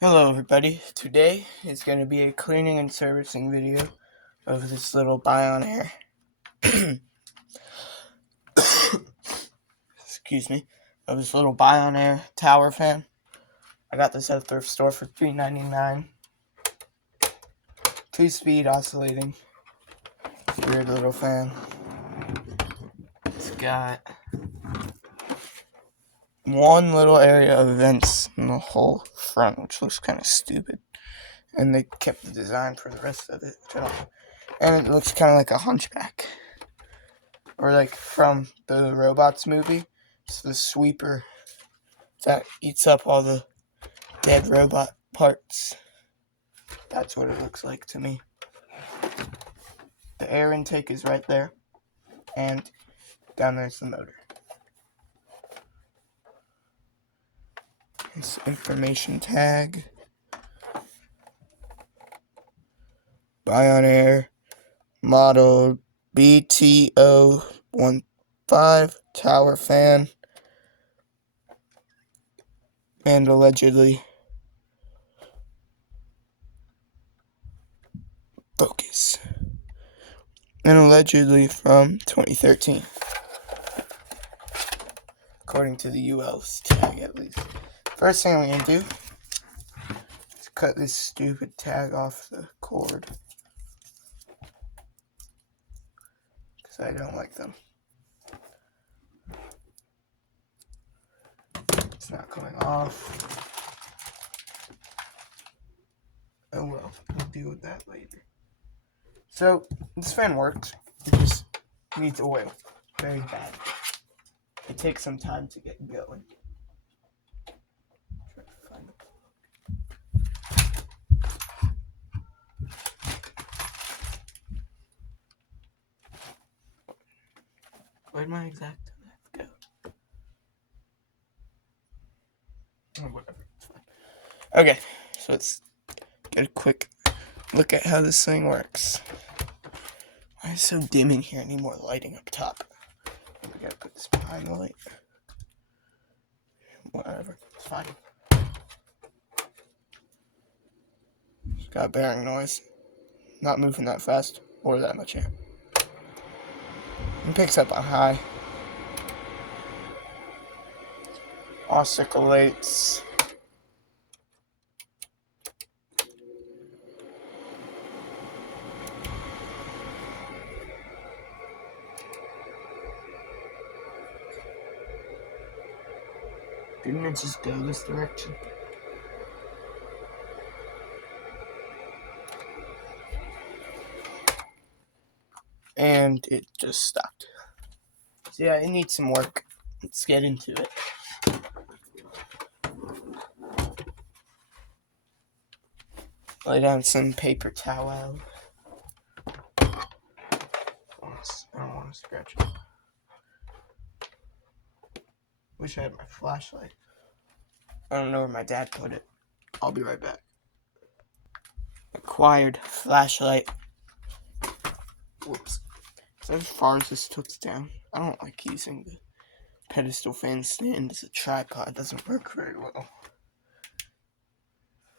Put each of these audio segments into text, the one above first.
Hello everybody, today is going to be a cleaning and servicing video of this little Bionaire, excuse me, of this little Bionaire tower fan. I got this at a thrift store for $3.99, 2-speed oscillating, weird little fan. It's got one little area of vents in the whole front, which looks kind of stupid, and they kept the design for the rest of it, and it looks kind of like a hunchback. Or like from the Robots movie. It's the sweeper that eats up all the dead robot parts. That's what it looks like to me. The air intake is right there. And down there's the motor. This information tag. Bionaire model BTO15 tower fan. And allegedly focus. And allegedly from 2013. According to the UL's tag, at least. First thing I'm going to do is cut this stupid tag off the cord. Because I don't like them. It's not coming off. Oh well, we'll deal with that later. So, this fan works. It just needs oil. Very bad. It takes some time to get going. Try to find it. Where'd my exact go? Oh, whatever. It's fine. Okay, so let's get a quick look at how this thing works. Why is it so dim in here? I need more lighting up top. We gotta put this behind the light. Whatever, it's fine. It's got bearing noise. Not moving that fast or that much air. It picks up on high. Oscillates. Didn't it just go this direction? And it just stopped. So yeah, it needs some work. Let's get into it. Lay down some paper towel. I don't want to scratch it. Wish I had my flashlight. I don't know where my dad put it. I'll be right back. Acquired flashlight. Whoops. So as far as this took down, I don't like using the pedestal fan stand as a tripod. It doesn't work very well.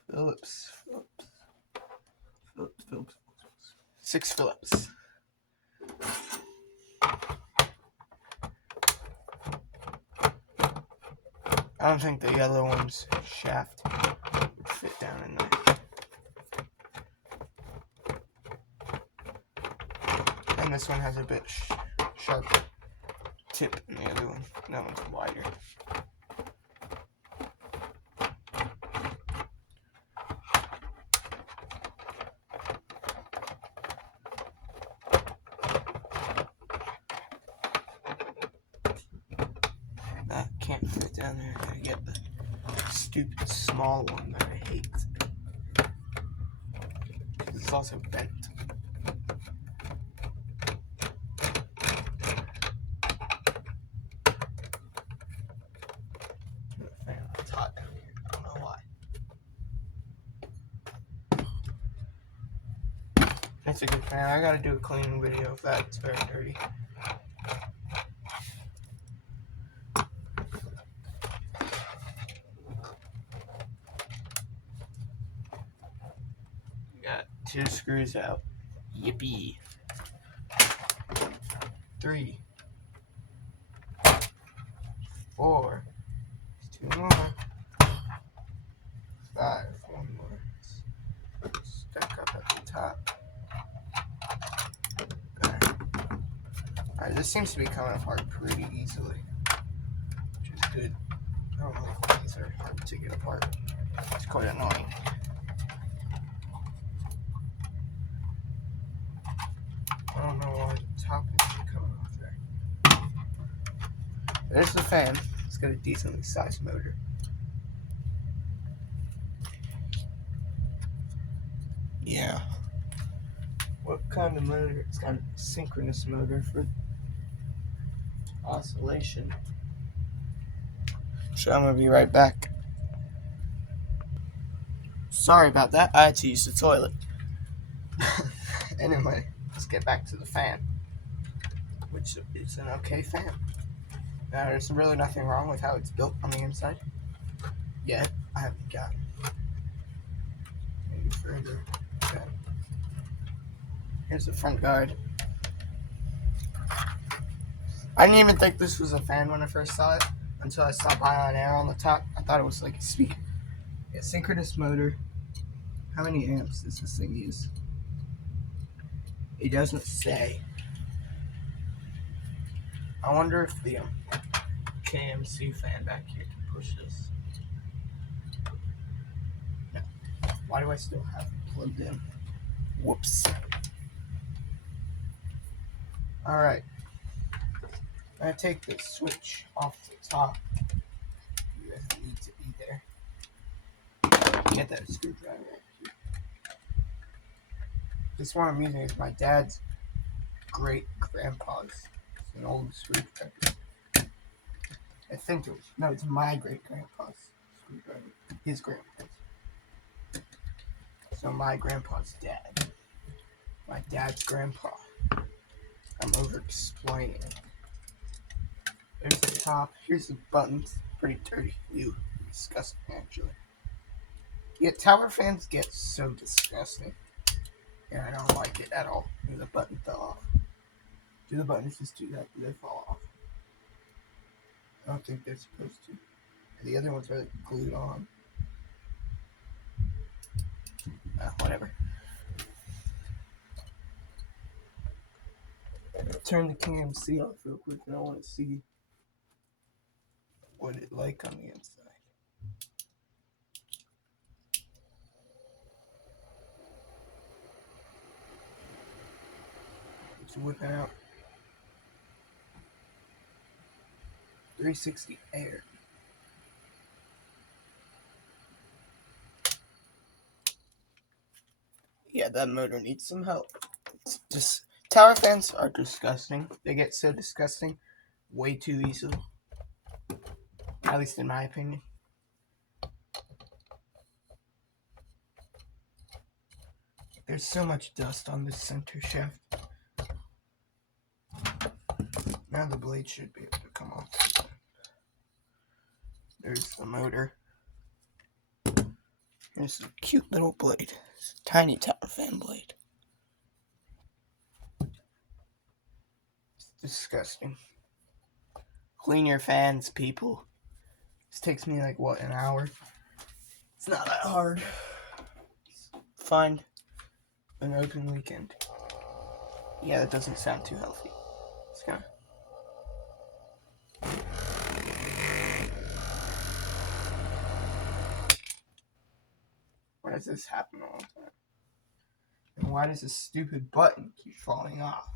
Phillips. 6 Phillips. I don't think the yellow one's shaft would fit down in there. And this one has a bit sharper tip than the other one. That one's wider. That can't fit down there. I gotta get the stupid small one that I hate. It's also bent. It's hot down here. I don't know why. That's a good fan. I gotta do a cleaning video of that. It's very dirty. Got 2 screws out. Yippee. 3, 4, 2 more, 5, 1 more. Stuck up at the top. Alright, this seems to be coming apart pretty easily, which is good. I don't like when these are hard to get apart. It's quite annoying. I don't know why the top isn't coming off there. There's the fan. It's got a decently sized motor. Yeah. What kind of motor? It's got a synchronous motor for oscillation. So I'm gonna be right back. Sorry about that. I had to use the toilet. Anyway, let's get back to the fan, which is an okay fan. There's really nothing wrong with how it's built on the inside. Yet, I haven't gotten any further. Okay. Here's the front guard. I didn't even think this was a fan when I first saw it until I saw Bionaire on the top. I thought it was like a speaker. Yeah, synchronous motor. How many amps does this thing use? It doesn't say. I wonder if the KMC fan back here can push this. No. Why do I still have it plugged in? Whoops. Alright. I'm going to take this switch off the top. You guys need to be there. Get that screwdriver right here. This one I'm using is my dad's great grandpa's. It's an old screwdriver. I think it was. No, it's my great grandpa's screwdriver. His grandpa's. So my grandpa's dad. My dad's grandpa. I'm over explaining. There's the top. Here's the buttons. Pretty dirty. Ew. Disgusting, actually. Yeah, tower fans get so disgusting. Yeah, I don't like it at all. The button fell off. Do the buttons just do that? Do they fall off? I don't think they're supposed to. The other ones are glued on. Whatever. Turn the KMC off real quick, and I want to see what it's like on the inside. It's whipping out 360 air. Yeah, that motor needs some help. It's just tower fans are disgusting. They get so disgusting way too easily. At least in my opinion. There's so much dust on this center shaft. Now the blade should be able to come off. There's the motor. Here's a cute little blade. It's a tiny tower fan blade. It's disgusting. Clean your fans, people. This takes me like, what, an hour? It's not that hard. Find an open weekend. Yeah, that doesn't sound too healthy. It's gonna... Why does this happen all the time? And why does this stupid button keep falling off?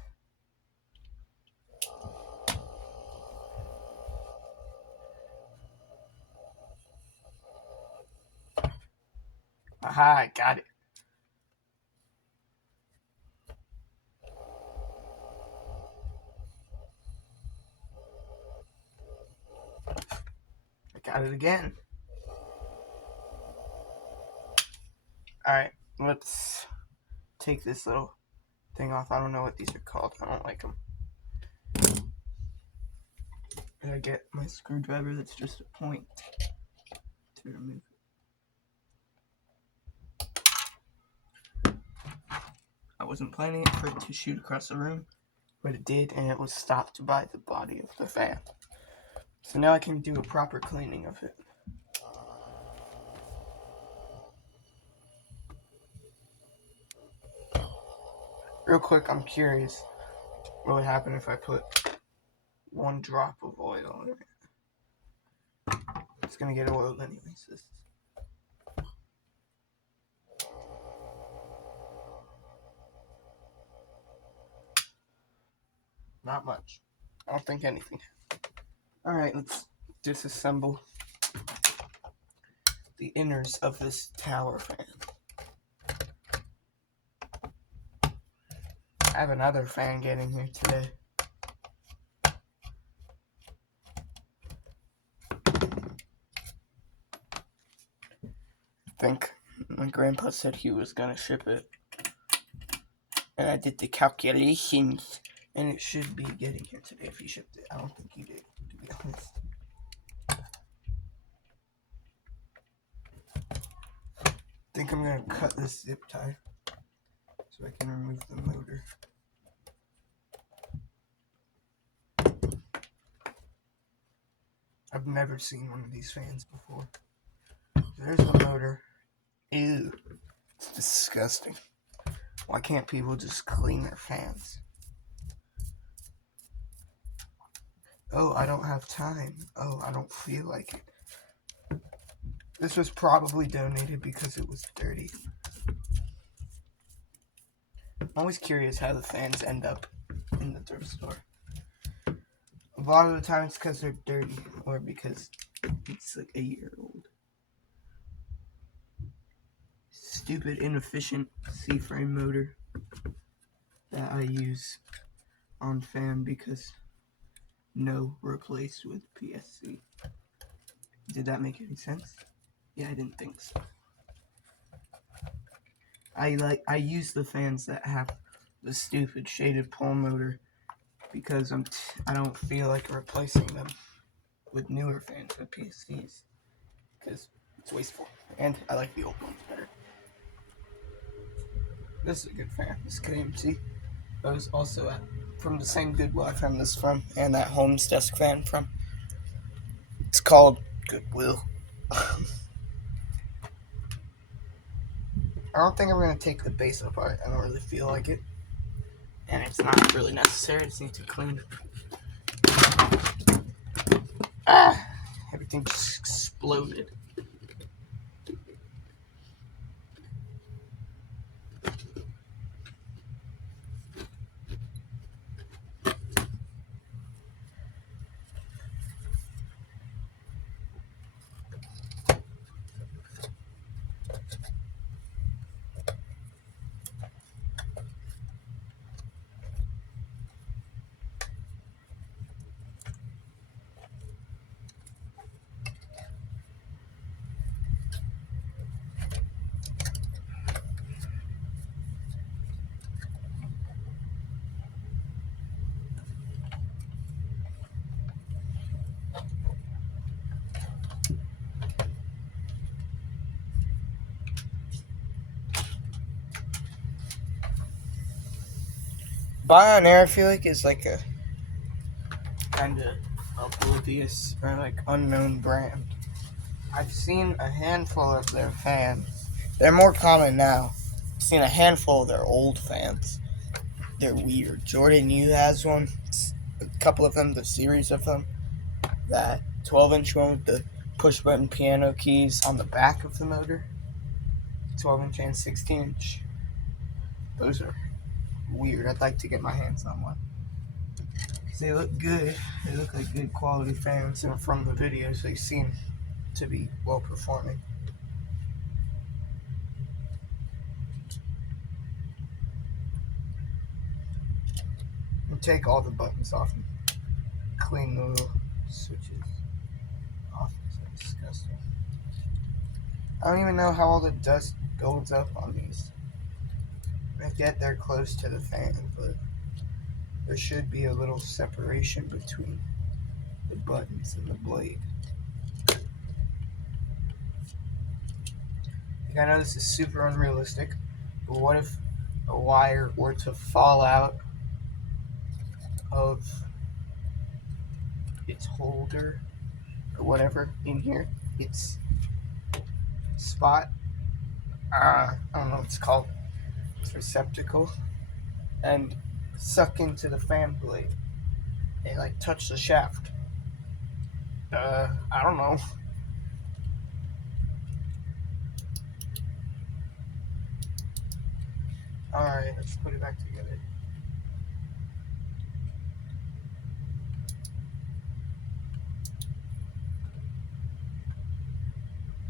Aha, I got it. I got it again. Alright, let's take this little thing off. I don't know what these are called. I don't like them. And I get my screwdriver that's just a point to remove it. wasn't planning for it to shoot across the room, but it did, and it was stopped by the body of the fan. So now I can do a proper cleaning of it. Real quick, I'm curious what would happen if I put 1 drop of oil in it. It's gonna get oiled anyways. Not much. I don't think anything. Alright, let's disassemble the inners of this tower fan. I have another fan getting here today. I think my grandpa said he was gonna ship it. And I did the calculations, and it should be getting here today if he shipped it. I don't think he did, to be honest. I think I'm gonna cut this zip tie so I can remove the motor. I've never seen one of these fans before. There's the motor. Ew. It's disgusting. Why can't people just clean their fans? Oh, I don't have time. Oh, I don't feel like it. This was probably donated because it was dirty. I'm always curious how the fans end up in the thrift store. A lot of the time it's because they're dirty or because it's like a year old. Stupid, inefficient C-frame motor that I use on fan because no replaced with PSC. Did that make any sense? Yeah, I didn't think so. I use the fans that have the stupid shaded pole motor because I don't feel like replacing them with newer fans with PSCs because it's wasteful, and I like the old ones better. This is a good fan. This KMT. I was also from the same Goodwill I found this from, and that Holmes desk fan from. It's called Goodwill. I don't think I'm going to take the base apart. I don't really feel like it. And it's not really necessary. I just need to clean it. Everything just exploded. Bionaire, I feel like, is like a kind of oblivious or like unknown brand. I've seen a handful of their fans. They're more common now. I've seen a handful of their old fans. They're weird. Jordan Yu has one. A couple of them, the series of them. That 12-inch one with the push-button piano keys on the back of the motor. 12-inch and 16-inch. Those are weird. I'd like to get my hands on one. Because they look good. They look like good quality fans. And from the videos, they seem to be well performing. And take all the buttons off and clean the little switches off. It's disgusting. I don't even know how all the dust builds up on these. I get they're close to the fan, but there should be a little separation between the buttons and the blade. I know this is super unrealistic, but what if a wire were to fall out of its holder or whatever in here, its spot, I don't know what it's called, its receptacle, and suck into the fan blade. They like touch the shaft. I don't know. Alright, let's put it back together.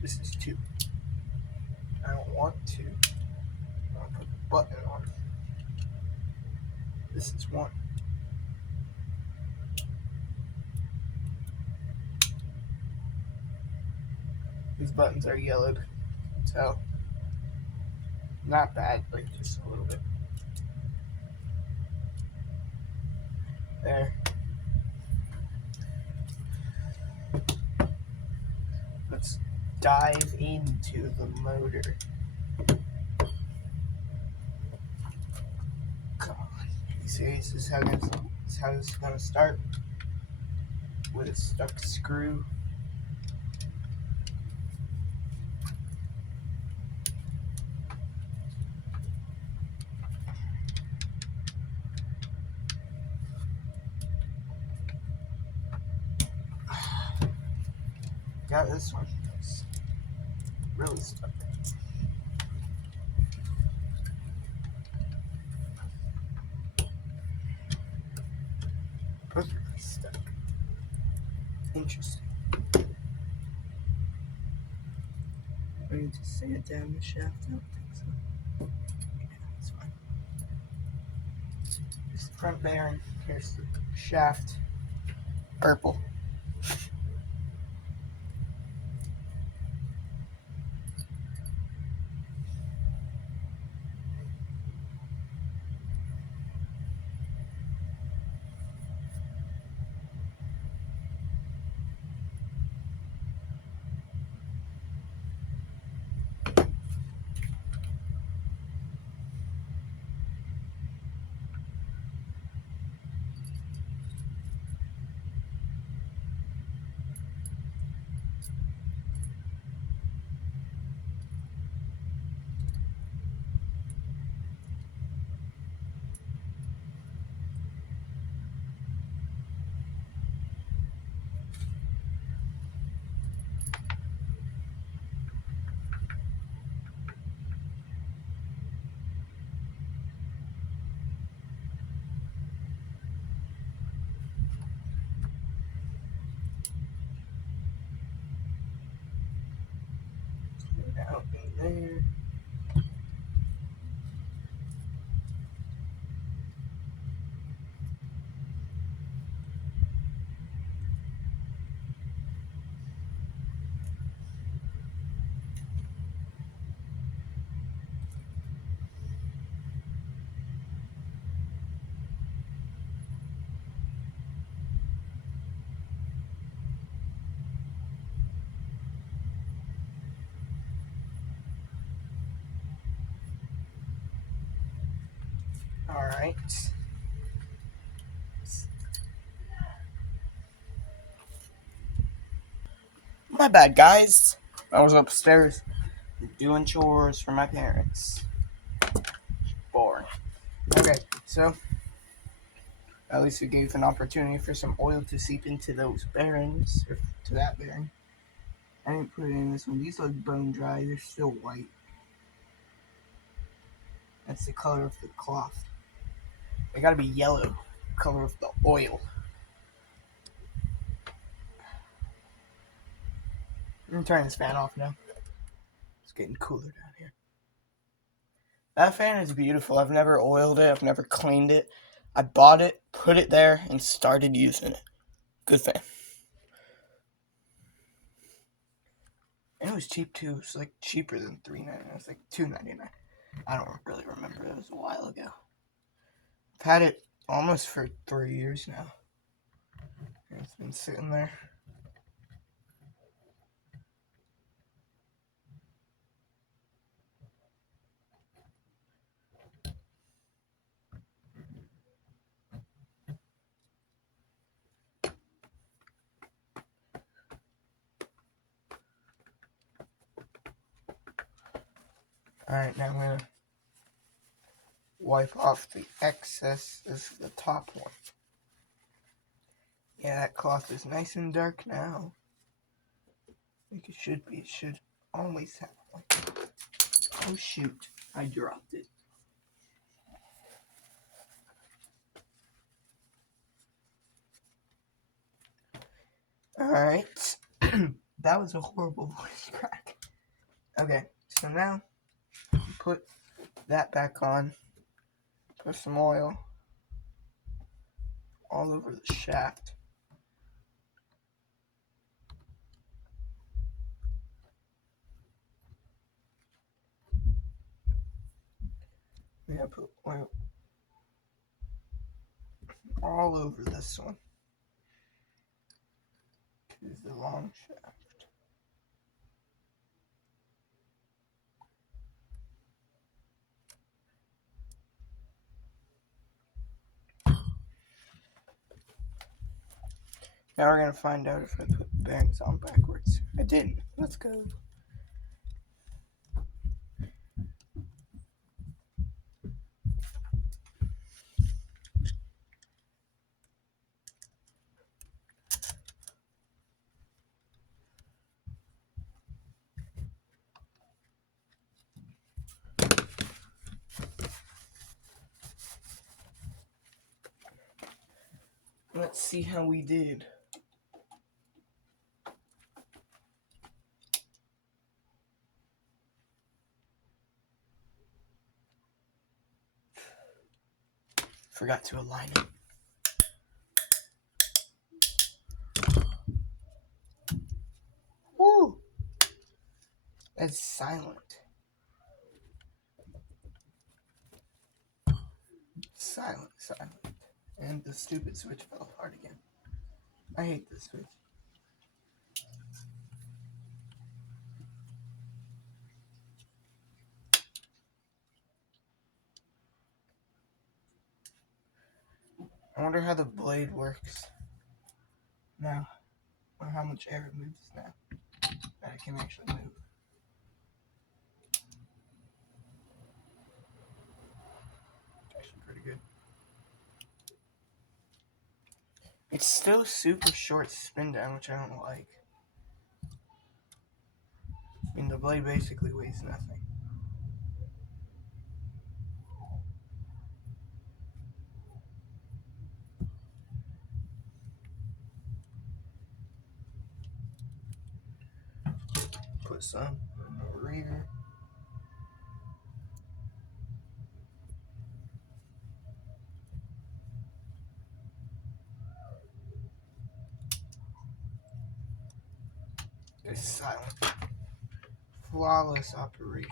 This is 2. I don't want to. I want to put the button on. This is 1. These buttons are yellowed, so not bad, but just a little bit. There. Let's dive into the motor. Come on. You see, this is how this is going to start. With a stuck screw. Got this one. It's really stuck. Perfectly stuck. Interesting. I need to sand down the shaft. I don't think so. Yeah, that's fine. Here's the front bearing. Here's the shaft. Purple. Out in there. Alright. My bad, guys. I was upstairs doing chores for my parents. Boring. Okay, so at least we gave an opportunity for some oil to seep into those bearings, or to that bearing. I didn't put it in this one. These look bone dry. They're still white. That's the color of the cloth. They gotta be yellow. Color of the oil. I'm gonna turn this fan off now. It's getting cooler down here. That fan is beautiful. I've never oiled it. I've never cleaned it. I bought it, put it there, and started using it. Good fan. And it was cheap too. It was like cheaper than $3.99. It was like $2.99. I don't really remember. It was a while ago. I've had it almost for 3 years now. And it's been sitting there. Alright, now I'm going to wipe off the excess. This is the top one. Yeah, that cloth is nice and dark now. I think it should be. It should always have one. Oh shoot, I dropped it. Alright. That was a horrible voice crack. Okay, so now put that back on. Put some oil all over the shaft. We're gonna put oil all over this one. Use the long shaft. Now we're gonna find out if I put the bearings on backwards. I didn't. Let's go. Let's see how we did. Forgot to align it. Woo! That's silent. Silent. And the stupid switch fell apart again. I hate this switch. I wonder how the blade works now, or how much air it moves now that it can actually move. It's actually pretty good. It's still super short spin down, which I don't like. I mean, the blade basically weighs nothing. Put some in the rear. It's silent. Flawless operation.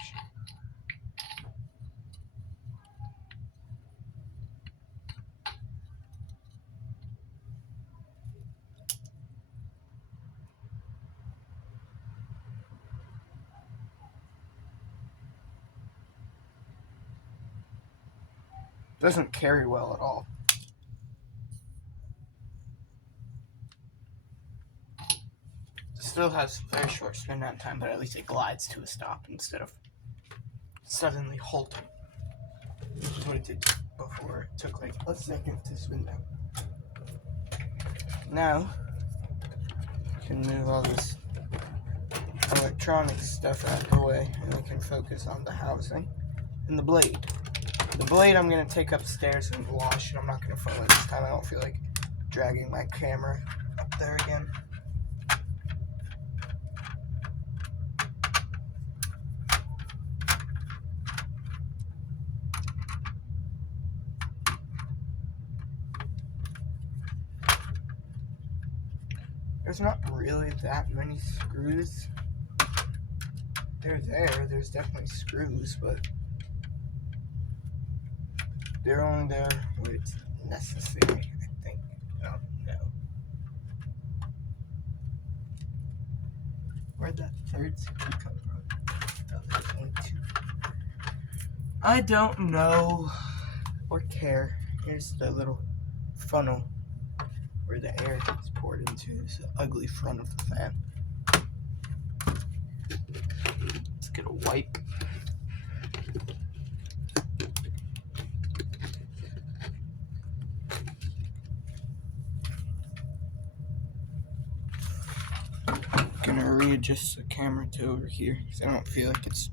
Doesn't carry well at all. It still has very short spin down time, but at least it glides to a stop instead of suddenly halting, which is what it did before. It took like a second to spin down. Now, you can move all this electronic stuff out of the way, and we can focus on the housing and the blade. The blade I'm going to take upstairs and wash, and I'm not going to film it this time. I don't feel like dragging my camera up there again. There's not really that many screws. They're there. There's definitely screws, but they're only there when it's necessary, I think. I don't know. Where'd that third screw come from? Oh, there's only two. I don't know or care. Here's the little funnel where the air gets poured into this ugly front of the fan. Let's get a wipe. adjust the camera to over here because I don't feel like it's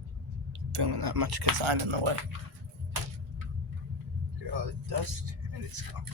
filming that much because I'm in the way. Look at all the dust, and it's gone.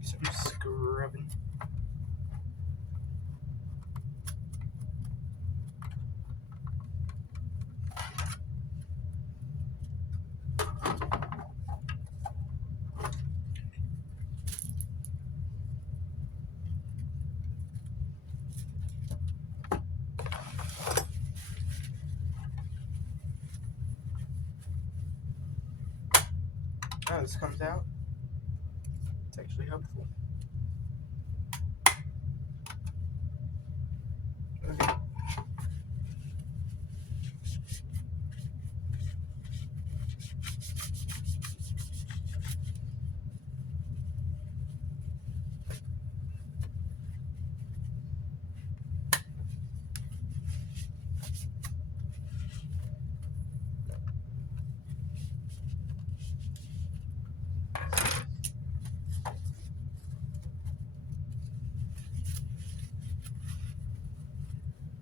Do some scrubbing. Oh, this comes out. It's actually helpful. Okay.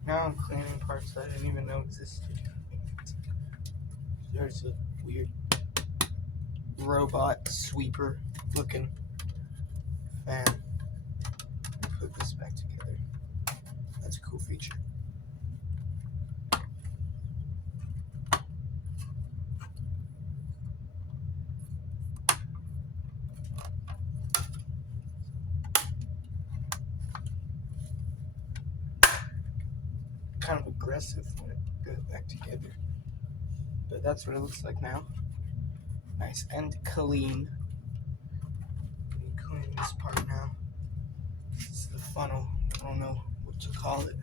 Now I'm cleaning parts that I didn't even know existed. There's a weird robot sweeper looking fan. Put this back together. That's a cool feature. Kind of aggressive when it goes back together. But that's what it looks like now. Nice and clean. Let me clean this part now. This is the funnel. I don't know what to call it.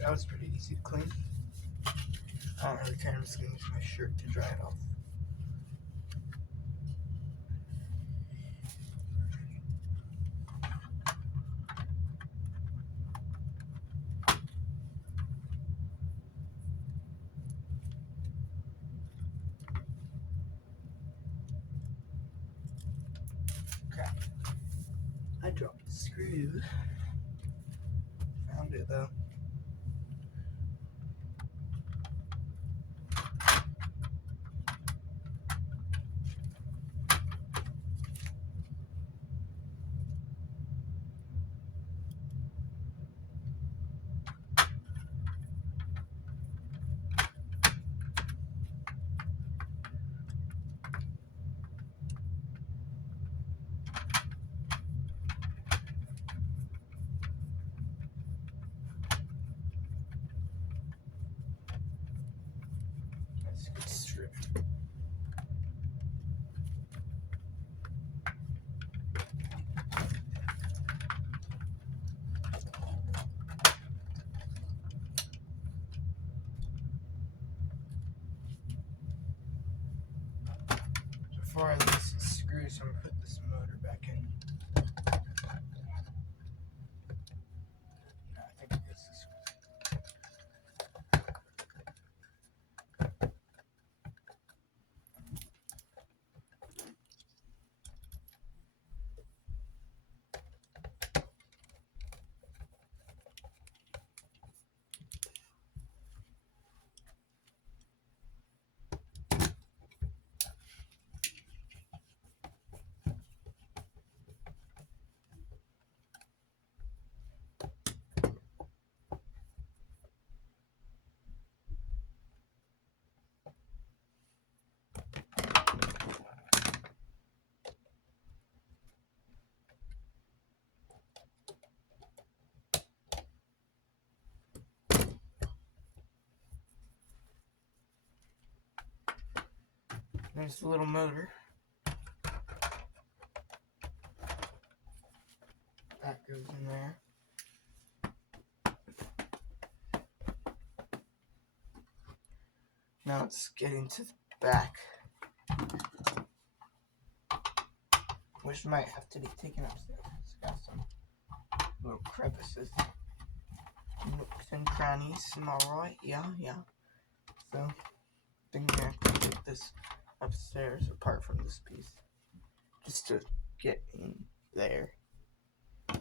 That was pretty easy to clean. I don't really care. I'm just going to use my shirt to dry it off. Crap. I dropped the screw. Found it though. That's a good strip. before I lose the screws, I'm going to put this motor back in. No, I think it gets the screws. There's the little motor. That goes in there. Now it's getting to the back, which might have to be taken upstairs. It's got some little crevices, nooks and crannies. Am I right? Yeah. So I think I'm gonna have to take this upstairs apart from this piece, just to get in there. This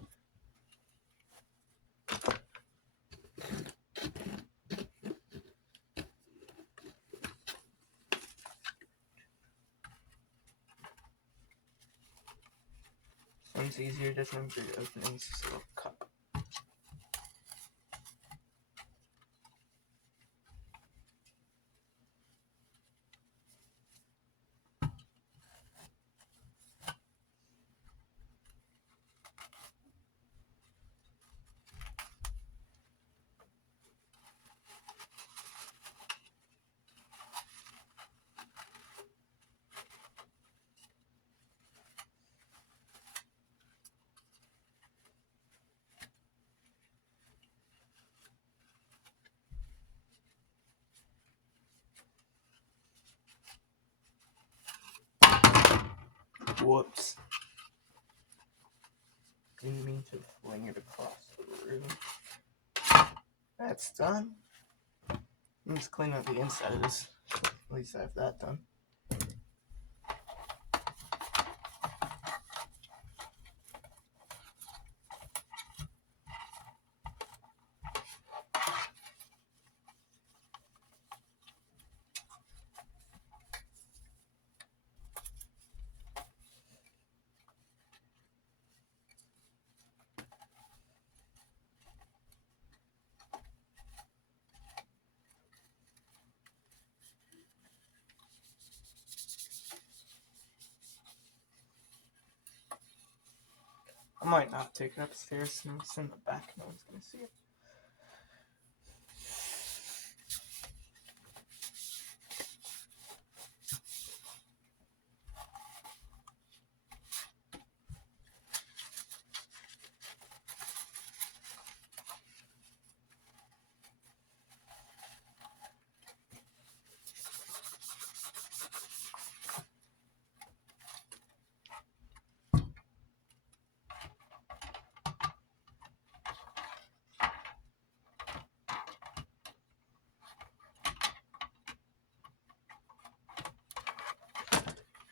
one's easier, doesn't have big openings, just a little cup. Whoops. Didn't mean to fling it across the room. That's done. Let's clean up the inside of this. At least I have that done. I might not take it upstairs since it's in the back. No one's going to see it.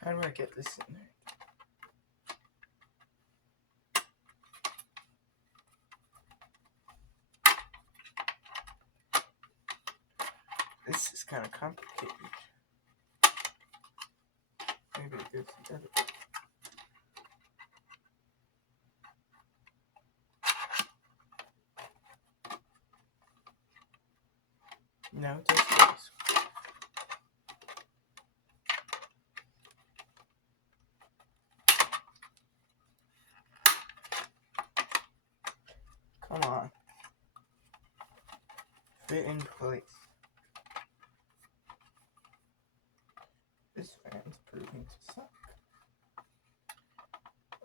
How do I get this in there? This is kind of complicated. Maybe it goes together. No, it doesn't. Come on. Fit in place. This fan's proving to suck.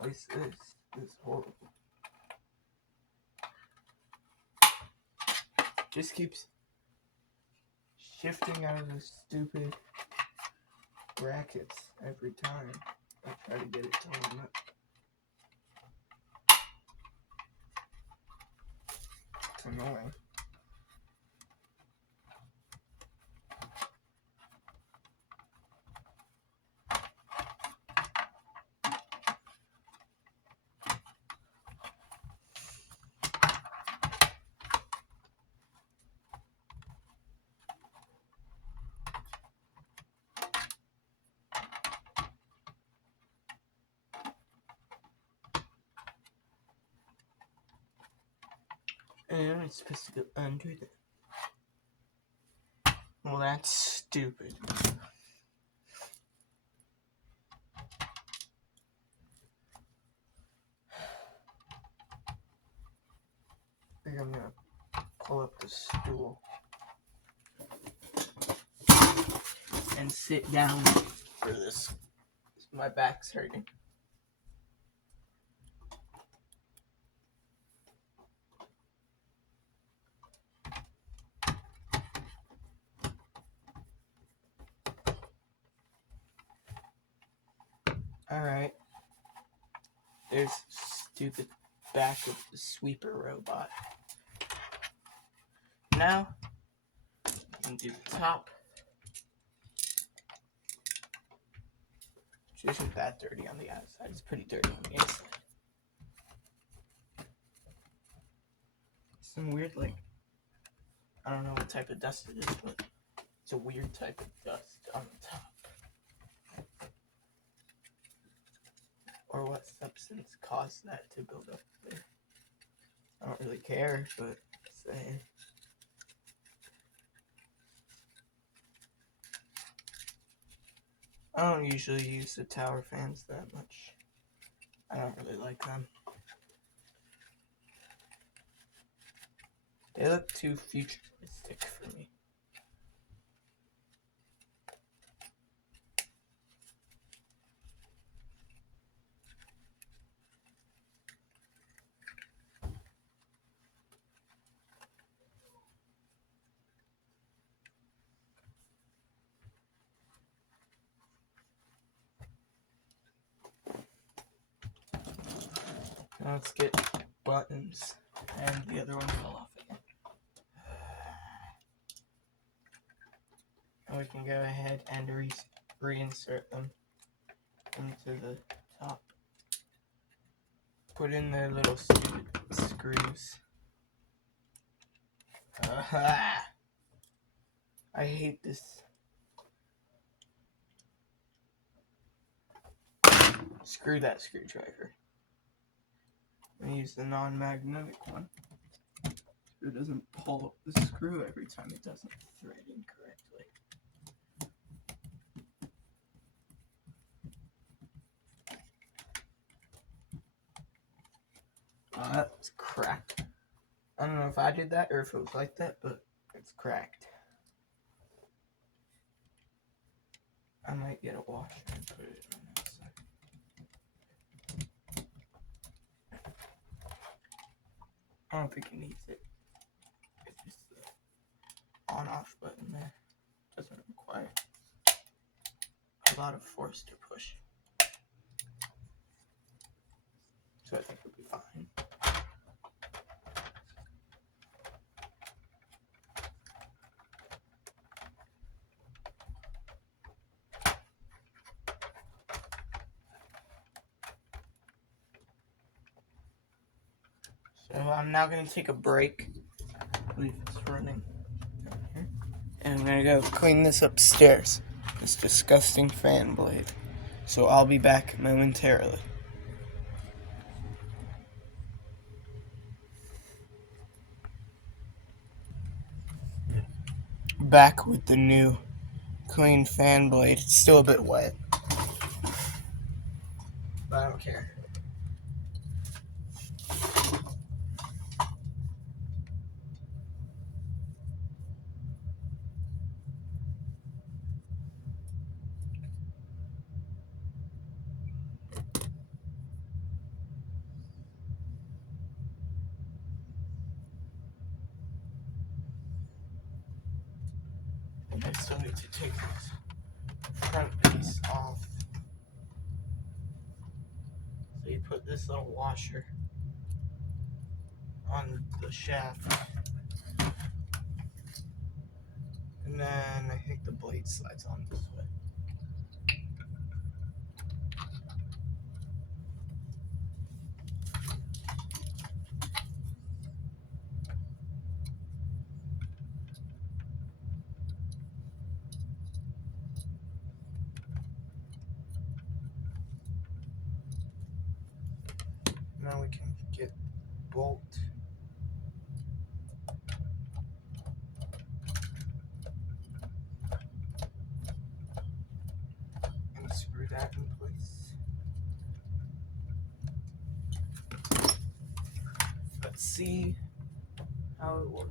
At least this is horrible. Just keeps shifting out of this stupid brackets every time I try to get it to line up. It's annoying. And it's supposed to go under there. Well, that's stupid. I think I'm gonna pull up the stool and sit down for this. My back's hurting. Alright. There's stupid back of the sweeper robot. Now, you can do the top. Which isn't that dirty on the outside. It's pretty dirty on the inside. Some weird, like, I don't know what type of dust it is, but it's a weird type of dust on the top. Or what substance caused that to build up there. I don't really care, but say. I don't usually use the tower fans that much. I don't really like them. They look too futuristic for me. Now let's get buttons, and the other one fell off again. And we can go ahead and reinsert them into the top. Put in their little stupid screws. I hate this. Screw that screwdriver. I'm gonna use the non-magnetic one. So it doesn't pull the screw every time it doesn't thread incorrectly. Oh, that's cracked. I don't know if I did that or if it was like that, but it's cracked. I might get a washer and put it on that side. I don't think it needs it. It's just the on-off button there. Doesn't require a lot of force to push. So I think it'll be fine. So I'm now going to take a break. I believe it's running down here. And I'm going to go clean this upstairs. This disgusting fan blade. So I'll be back momentarily. Back with the new clean fan blade. It's still a bit wet, but I don't care. And I still need to take this front piece this little washer on the shaft. And then I think the blade slides on this way. Now we can get bolt. And screw that in place. Let's see how it works.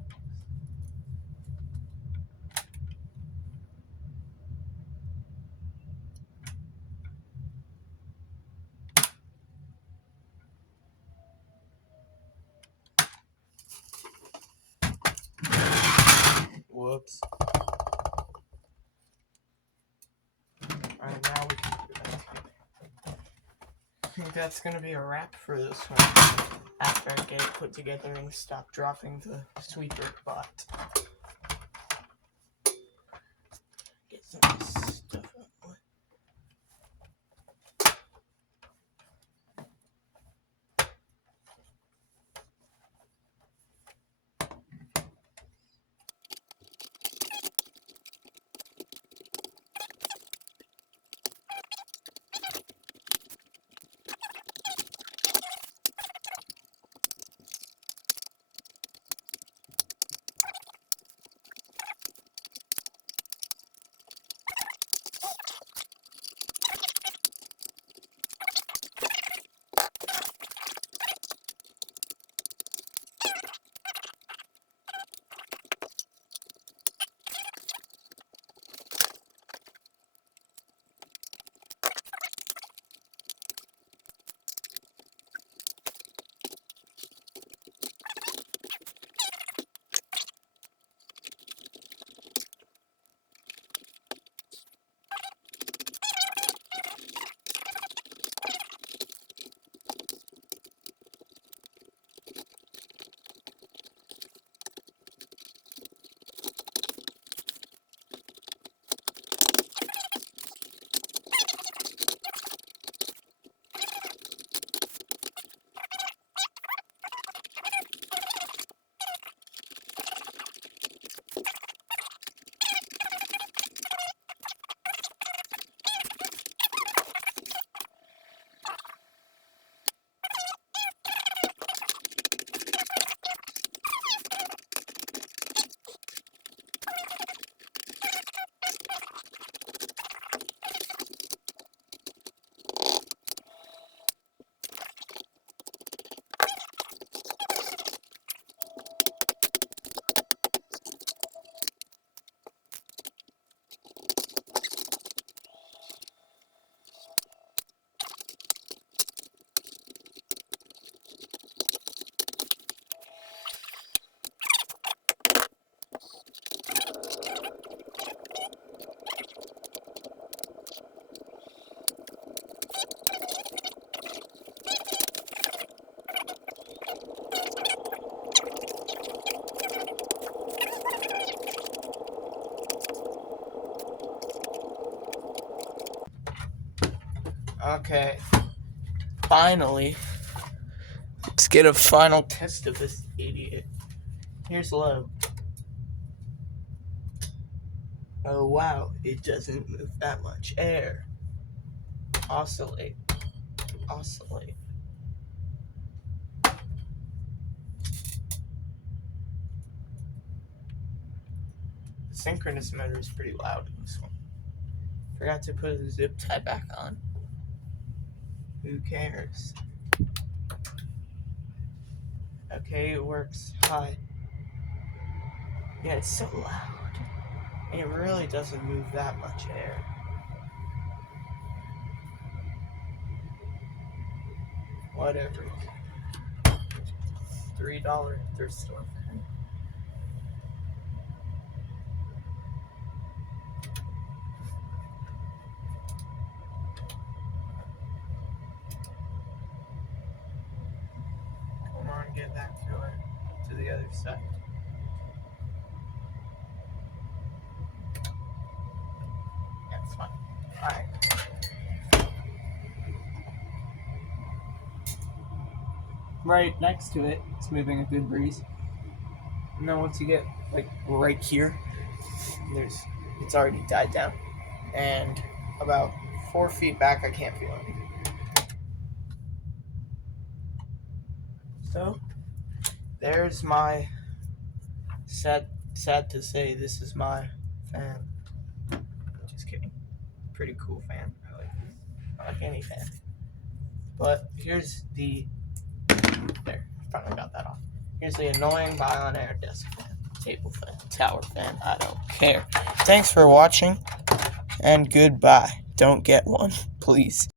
Whoops. Alright, now we can do that. I think that's gonna be a wrap for this one. After I get it put together and stop dropping the sweeper bot. Get some of this stuff out. Okay. Finally. Let's get a final test of this idiot. Here's low. Oh wow, it doesn't move that much air. Oscillate. Oscillate. The synchronous motor is pretty loud in this one. Forgot to put the zip tie back on. Who cares? Okay, it works. Hi. Yeah, it's so loud. And it really doesn't move that much air. Whatever. $3 thrift store. other side. Yeah, it's fine. Alright. Right next to it, it's moving a good breeze. And then once you get like right here, it's already died down. And about 4 feet back, I can't feel anything. So there's my sad to say, this is my fan. Just kidding. Pretty cool fan. I like this. I like any fan. But here's the there. Finally got that off. Here's the annoying Bionaire desk fan, table fan, tower fan. I don't care. Thanks for watching, and goodbye. Don't get one, please.